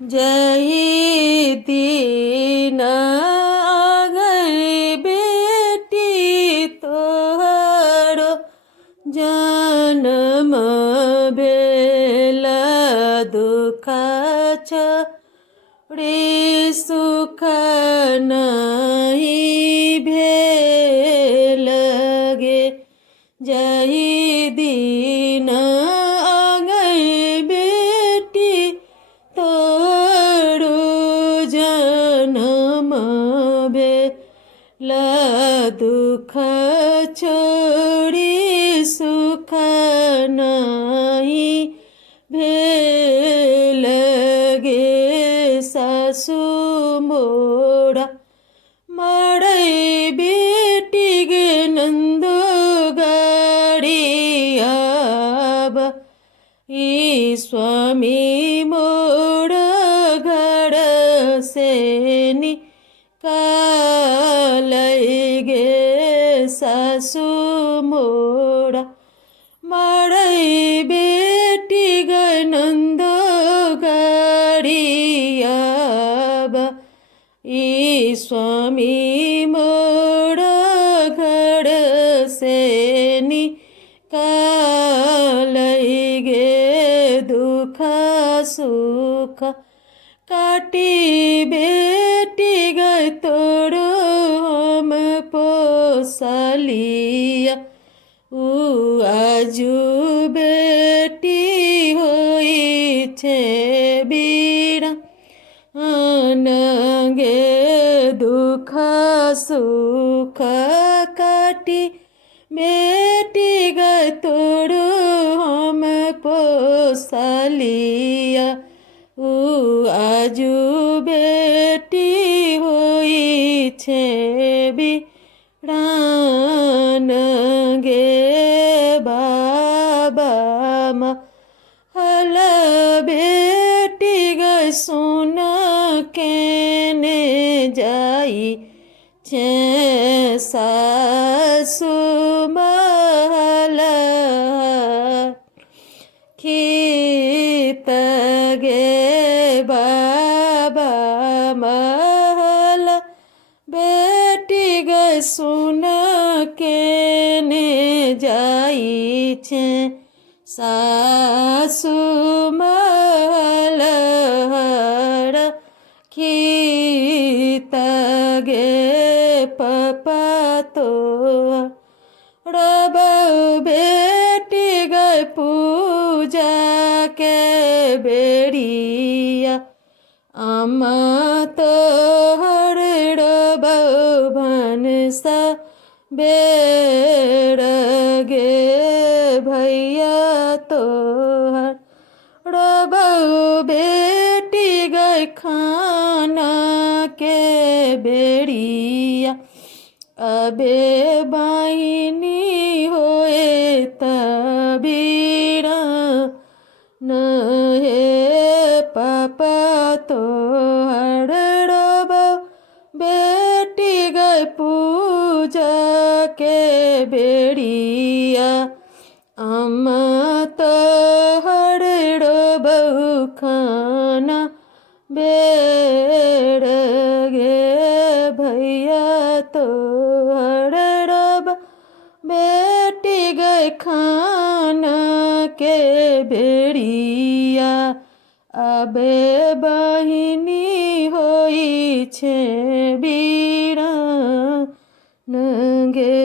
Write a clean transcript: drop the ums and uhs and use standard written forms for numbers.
जही दिन गई बेटी तोहरो जन्म भेल दुख छोड़ी सुख नहीं भेल गे। जही दिन गई बेटी तोरो जन्म भेल दुख छोड़ी सुख नहीं भेल गे। सासु मोरा मरै बेटी गे नंदो गाड़ियाब ई स्वामी मोर घर से निकाल गे। सासु मोरा मरै बेटी गे नंदो गाड़ियाब ई स्वामी मोर घर से निकाल गे। दुख सुख काटी बेटी गई तोरो हम पोसलिया उ आजू बेटी होई छे बीरा गे। दुख सुख काटी बेटी गई तोरो हम पोसलिया उ आजू बेटी होई छे बिरान गे। बाबा महल बेटी गई सुन केने जाई छे। सासु महल खीत गे। बाबा महल बेटी गई सुन केने जाई छे। सासु महल खीत गे। पपा तो रब बेटी गई पूजा के बेड़िया अम्मा तो हर रब भनसा बेर गे। भैया तो रब बेटी गई खाना के बेड़िया अबे बाइनी होए तबीरा न हे पापा तो हर रब बेटी गई पूजा के बेड़िया अम्मा तो हर रब खाना बेर गे। भैया तो हर रब बेटी गई खाना के बेड़िया अबे बहिनी होई छे बीरा गे।